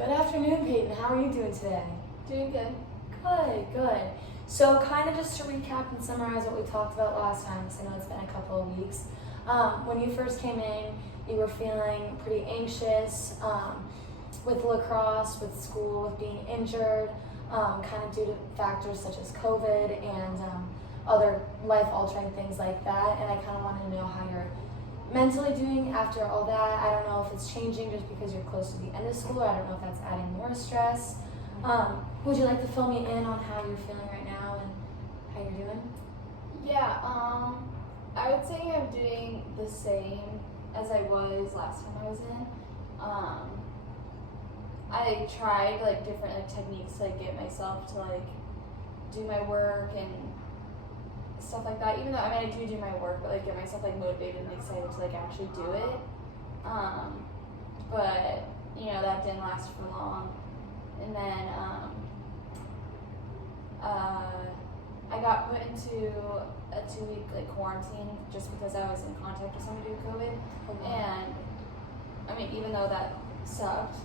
Good afternoon, Peyton. How are you doing today? Doing good. Good. So kind of just to recap and summarize what we talked about last time, because I know it's been a couple of weeks. When you first came in, you were feeling pretty anxious with lacrosse, with school, with being injured, kind of due to factors such as COVID and other life-altering things like that. And I kind of wanted to know how you're mentally doing after all that. I don't know if it's changing just because you're close to the end of school. I don't know if that's adding more stress. Would you like to fill me in on how you're feeling right now and how you're doing? Yeah, I would say I'm doing the same as I was last time I was in. I tried different techniques to get myself to do my work and stuff like that. Even though I do my work, but get myself motivated and excited to actually do it. But that didn't last for long. And then I got put into a 2-week quarantine just because I was in contact with somebody with COVID. And even though that sucked,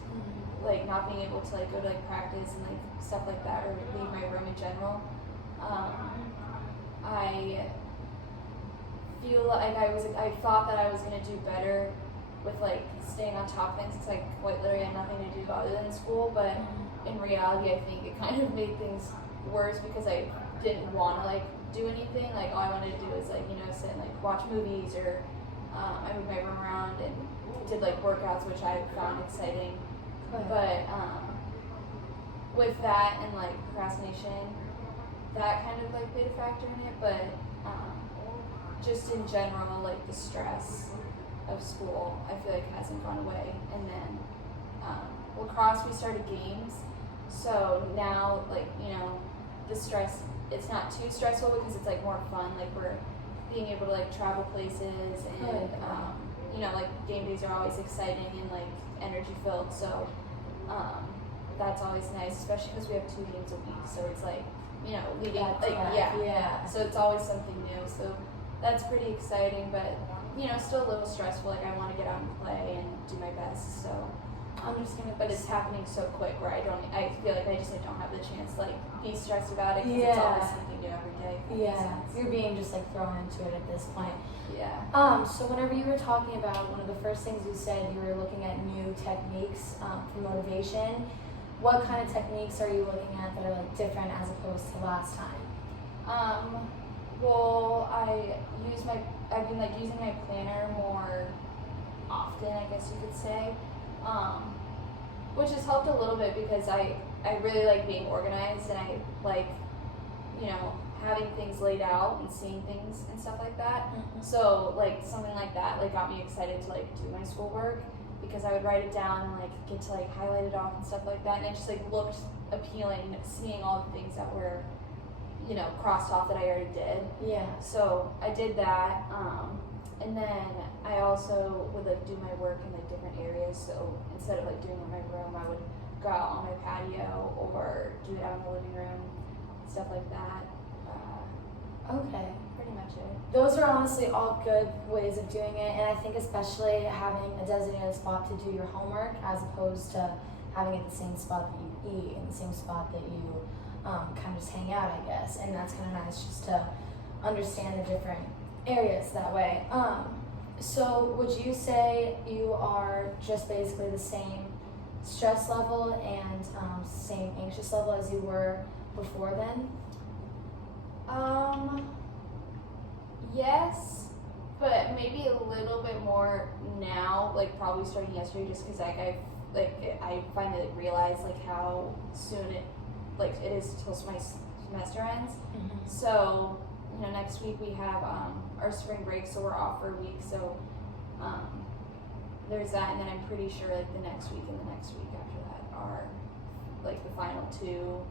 not being able to go to practice and stuff like that, or leave my room in general, I feel I thought that I was gonna do better with staying on top of things. It's quite literally had nothing to do other than school, but in reality I think it kind of made things worse because I didn't want to do anything. All I wanted to do was sit and watch movies, or I moved my room around and did workouts, which I found exciting. But with that and procrastination, that kind of played a factor in it. But just in general, the stress of school, I feel hasn't gone away. And then lacrosse, we started games, so now the stress, it's not too stressful because it's more fun. We're being able to travel places, and game days are always exciting and energy filled. So that's always nice, especially because we have 2 games a week. So it's leading So it's always something new. So that's pretty exciting, but still a little stressful. I want to get out and play and do my best. So but it's happening so quick where I feel I just don't have the chance to be stressed about it, because it's always something new every day. You're being just thrown into it at this point. So whenever you were talking about, one of the first things you said, you were looking at new techniques for motivation. What kind of techniques are you looking at that are different as opposed to last time? Well, I've been using my planner more often, I guess you could say. Which has helped a little bit because I really like being organized, and I like, having things laid out and seeing things and stuff like that. So something like that got me excited to do my schoolwork, because I would write it down and get to highlight it off and stuff like that, and it just looked appealing, seeing all the things that were crossed off that I already did. So I did that, and then I also would do my work in different areas. So instead of doing it in my room, I would go out on my patio or do it out in the living room, stuff like that. Okay. Pretty much it. Those are honestly all good ways of doing it, and I think especially having a designated spot to do your homework as opposed to having it the same spot that you eat and the same spot that you kind of just hang out, I guess. And that's kind of nice just to understand the different areas that way. So would you say you are just basically the same stress level and same anxious level as you were before then? Yes, but maybe a little bit more now, probably starting yesterday, just because I finally realized how soon it is till my semester ends. So next week we have our spring break, so we're off for a week. So there's that, and then I'm pretty sure the next week and the next week after that are the final 2,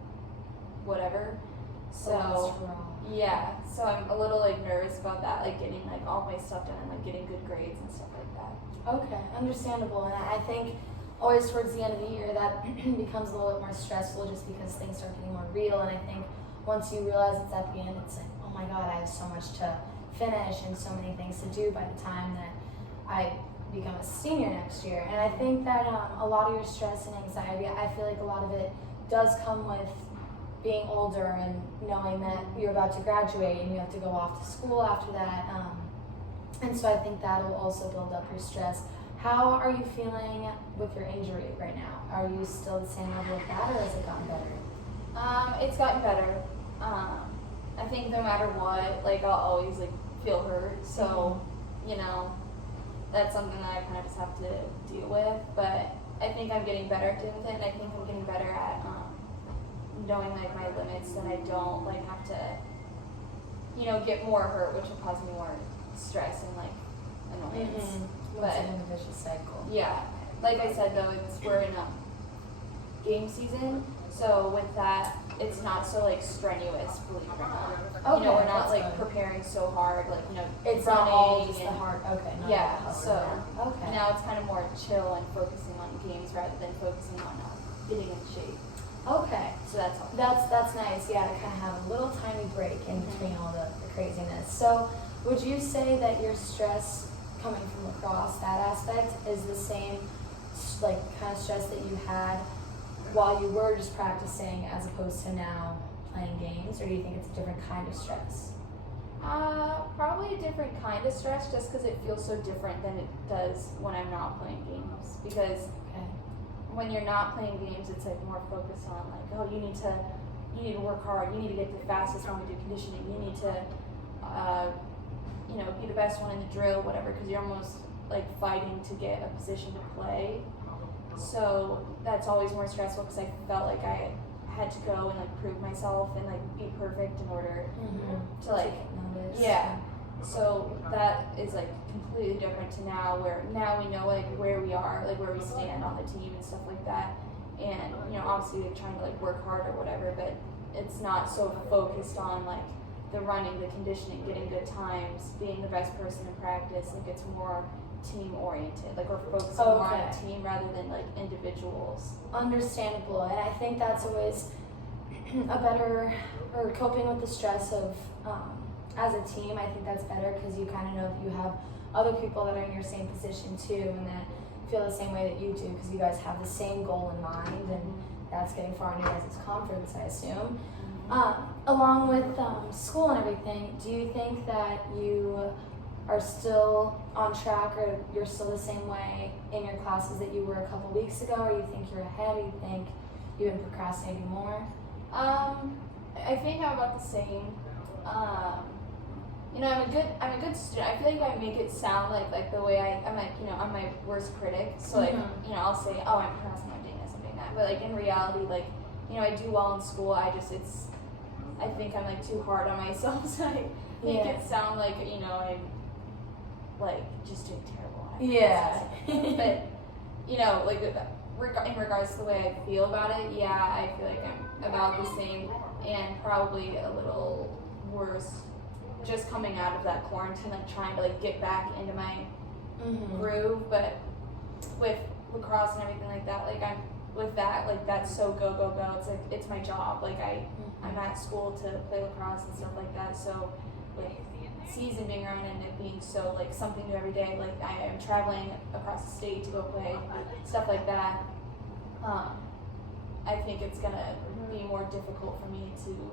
whatever. So so I'm a little nervous about that, getting all my stuff done and getting good grades and stuff like that. Okay, understandable. And I think always towards the end of the year that becomes a little bit more stressful, just because things start getting more real. And I think once you realize it's at the end, it's oh my God, I have so much to finish and so many things to do by the time that I become a senior next year. And I think that a lot of your stress and anxiety, I feel like a lot of it does come with being older and knowing that you're about to graduate and you have to go off to school after that. And so I think that'll also build up your stress. How are you feeling with your injury right now? Are you still the same level of that, or has it gotten better? It's gotten better. I think no matter what, like I'll always like feel hurt. So, you know, that's something that I kind of just have to deal with. But I think I'm getting better at dealing with it, and I think I'm getting better at knowing like my limits, and I don't like have to, you know, get more hurt, which will cause me more stress and like annoyance. But it's in a vicious cycle. Yeah, like I said though, we're in game season, so with that, it's not so like strenuous, believe it or not. Okay, you know, we're not that's like good. preparing so hard, like you know, It's running not all just the and hard. Okay. not yeah. all the So hard work. Okay. now it's kind of more chill and focusing on games rather than focusing on getting in shape. Okay. So that's all. That's nice. Yeah, to kind of have a little tiny break in between all the craziness. So, would you say that your stress coming from lacrosse, that aspect, is the same, like kind of stress that you had while you were just practicing, as opposed to now playing games, or do you think it's a different kind of stress? Probably a different kind of stress, just because it feels so different than it does when I'm not playing games. Because Okay. when you're not playing games, it's like more focused on like, oh, you need to work hard. You need to get the fastest when we do conditioning. You need to, you know, be the best one in the drill, whatever. Because you're almost like fighting to get a position to play. So that's always more stressful because I felt like I had to go and like prove myself and like be perfect in order to like Notice. yeah. So that is like completely different to now, where now we know like where we are, like where we stand on the team and stuff like that. And you know, obviously they're trying to like work hard or whatever, but it's not so focused on like the running, the conditioning, getting good times, being the best person in practice. Like it's more team oriented. Like we're focusing more on a team rather than like individuals. Understandable, and I think that's always a better, or coping with the stress of as a team. I think that's better because you kind of know that you have other people that are in your same position too, and that feel the same way that you do, because you guys have the same goal in mind, and that's getting far in your guys' conference, I assume. Along with school and everything, do you think that you are still on track, or you're still the same way in your classes that you were a couple weeks ago, or you think you're ahead, or you think you've been procrastinating more? I think I'm about the same. You know, I'm a good student. I feel like I make it sound like the way I'm like, you know, I'm my worst critic. So like, you know, I'll say, oh, I'm procrastinating this, I'm doing that. But like in reality, like, you know, I do well in school. I think I'm like too hard on myself. So I make it sound like, you know, I'm like just doing terrible. But you know, like in regards to the way I feel about it, yeah, I feel like I'm about the same and probably a little worse. Just coming out of that quarantine, like trying to like get back into my groove, but with lacrosse and everything like that, like I'm with that, like that's so go. It's like it's my job. Like I'm at school to play lacrosse and stuff like that. So with season being around and it being so like something new every day, like I am traveling across the state to go play stuff like that. I think it's gonna be more difficult for me to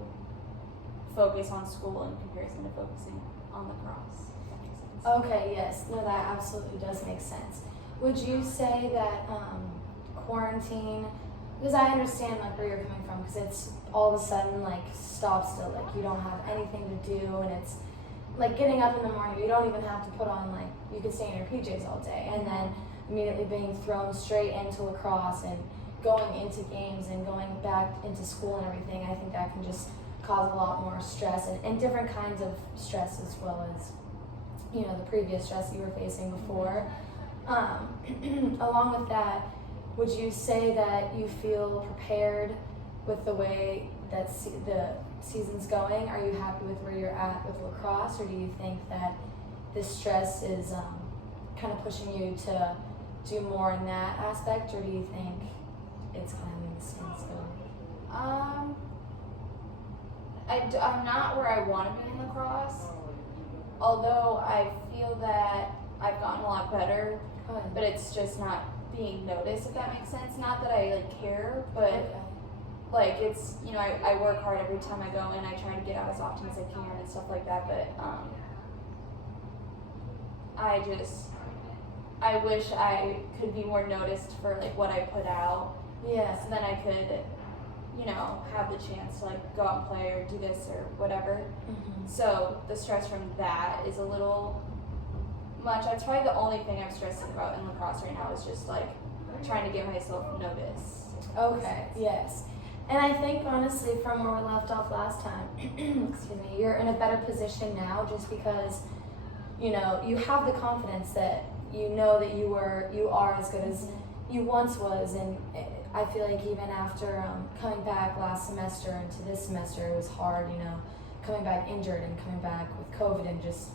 focus on school in comparison to focusing on lacrosse. If that makes sense. Okay, yes. No, that absolutely does make sense. Would you say that quarantine, because I understand like where you're coming from, because it's all of a sudden like stop still, like you don't have anything to do, and it's like getting up in the morning, you don't even have to put on, like you could stay in your PJs all day, and then immediately being thrown straight into lacrosse and going into games and going back into school and everything. I think that can just cause a lot more stress and different kinds of stress, as well as, you know, the previous stress you were facing before. Along with that, would you say that you feel prepared with the way that the season's going? Are you happy with where you're at with lacrosse, or do you think that this stress is kind of pushing you to do more in that aspect, or do you think it's kind of in the standstill? I'm not where I want to be in lacrosse, although I feel that I've gotten a lot better, Good. but it's just not being noticed, if that makes sense. Not that I like care, but Okay. like it's, you know, I work hard every time I go in. I try to get out as often as I can and stuff like that, but I wish I could be more noticed for like what I put out, Yeah. so then I could, you know, have the chance to like go out and play or do this or whatever. Mhm. So the stress from that is a little much. That's probably the only thing I'm stressing about in lacrosse right now is just like trying to get myself noticed. Okay, yes. And I think honestly from where we left off last time, excuse me, you're in a better position now just because, you know, you have the confidence that you know that you are as good as you once was, and I feel like even after coming back last semester into this semester, it was hard, you know, coming back injured and coming back with COVID and just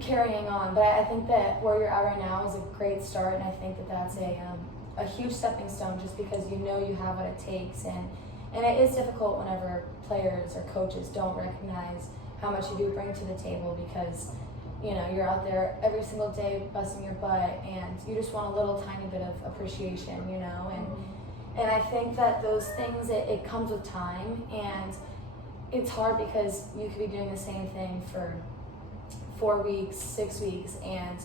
carrying on. But I think that where you're at right now is a great start, and I think that that's a huge stepping stone just because you know you have what it takes, and it is difficult whenever players or coaches don't recognize how much you do bring to the table because, you know, you're out there every single day busting your butt and you just want a little tiny bit of appreciation, you know, and I think that those things, it comes with time, and it's hard because you could be doing the same thing for 4 weeks, 6 weeks, and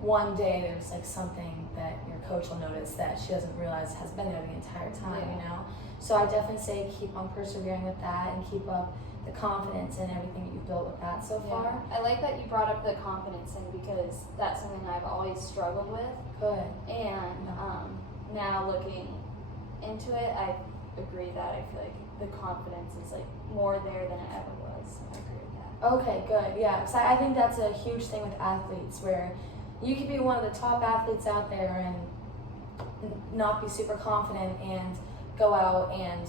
one day there's like something that your coach will notice that she doesn't realize has been there the entire time, you know. So I definitely say keep on persevering with that and keep up the confidence and everything that you've built with that so far. I like that you brought up the confidence thing because that's something I've always struggled with. Good. And now looking into it, I agree that I feel like the confidence is like more there than it ever was. I agree with that. Okay, good. Yeah, because I think that's a huge thing with athletes where you could be one of the top athletes out there and not be super confident and go out and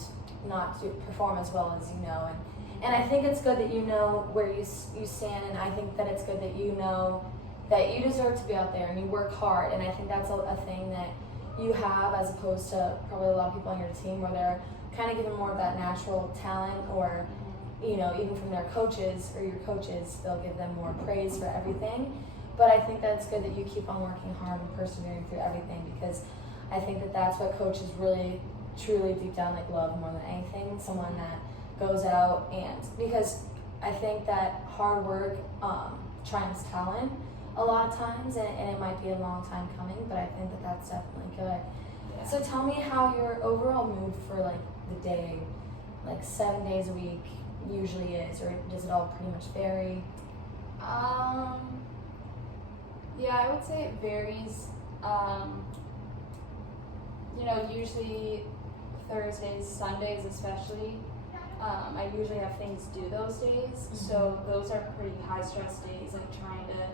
not perform as well as you know. And I think it's good that you know where you stand, and I think that it's good that you know that you deserve to be out there and you work hard. And I think that's a thing that you have as opposed to probably a lot of people on your team where they're kind of given more of that natural talent, or, you know, even from their coaches or your coaches, they'll give them more praise for everything. But I think that it's good that you keep on working hard and persevering through everything because I think that that's what coaches really, truly deep down like love more than anything. Someone that goes out, and because I think that hard work trumps talent a lot of times, and it might be a long time coming, but I think that that's definitely good. Yeah. So tell me how your overall mood for like the day, like 7 days a week usually is, or does it all pretty much vary? Yeah, I would say it varies. You know, usually Thursdays, Sundays especially, I usually have things due those days, so those are pretty high stress days, like trying to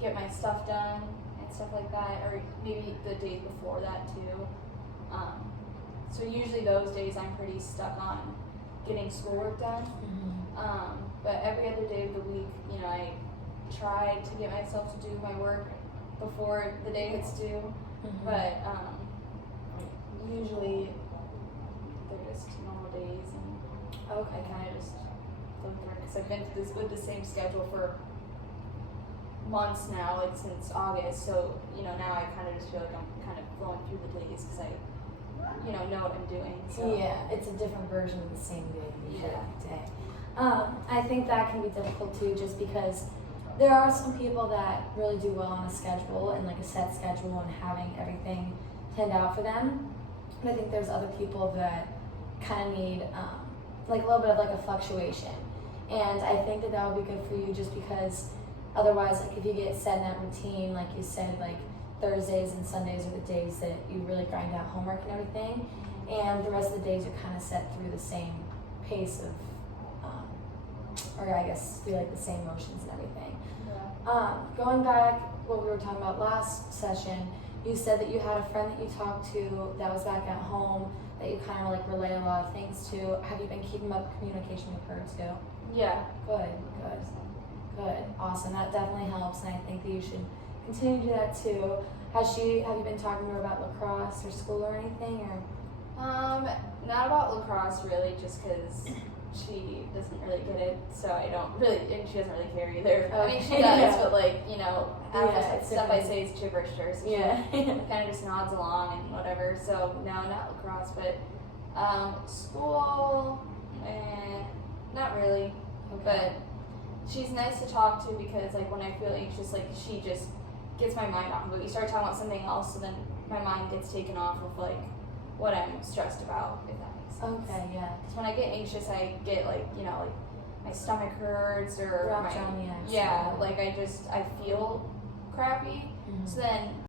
get my stuff done and stuff like that, or maybe the days before that too. So usually those days I'm pretty stuck on getting schoolwork done. But every other day of the week, you know, I try to get myself to do my work before the day gets due. But usually they're just normal days, and I kind of just go through it because I've been with the same schedule for months now, like since August. So, you know, now I kind of just feel like I'm kind of flowing through the days because I, you know what I'm doing. So. Yeah, it's a different version of the same day usually Yeah. every day. I think that can be difficult too, just because there are some people that really do well on a schedule and like a set schedule and having everything planned out for them. But I think there's other people that kind of need like a little bit of like a fluctuation. And I think that would be good for you just because otherwise, like if you get set in that routine, like you said, like Thursdays and Sundays are the days that you really grind out homework and everything. And the rest of the days are kind of set through the same pace of, or I guess through like the same motions and everything. Going back, what we were talking about last session, you said that you had a friend that you talked to that was back at home that you kind of like relay a lot of things to. Have you been keeping up communication with her too? Yeah. Good. Awesome. That definitely helps, and I think that you should continue to do that too. Have you been talking to her about lacrosse or school or anything, or? Not about lacrosse really, just because she doesn't really get it, so I don't really, and she doesn't really care either. I mean, she Okay. does, Yeah. but like, you know, half Yeah, the it's stuff I different. say is gibberish to her, so Yeah. she kind of just nods along and whatever. So no, not lacrosse, but school, not really. But she's nice to talk to because like when I feel anxious, like she just gets my mind off of it. You start talking about something else, so then my mind gets taken off of like what I'm stressed about, if that makes sense. Okay, yeah. Because when I get anxious, I get like, you know, like my stomach hurts or Dropped on the ice. yeah, like I feel crappy. Mhm. So then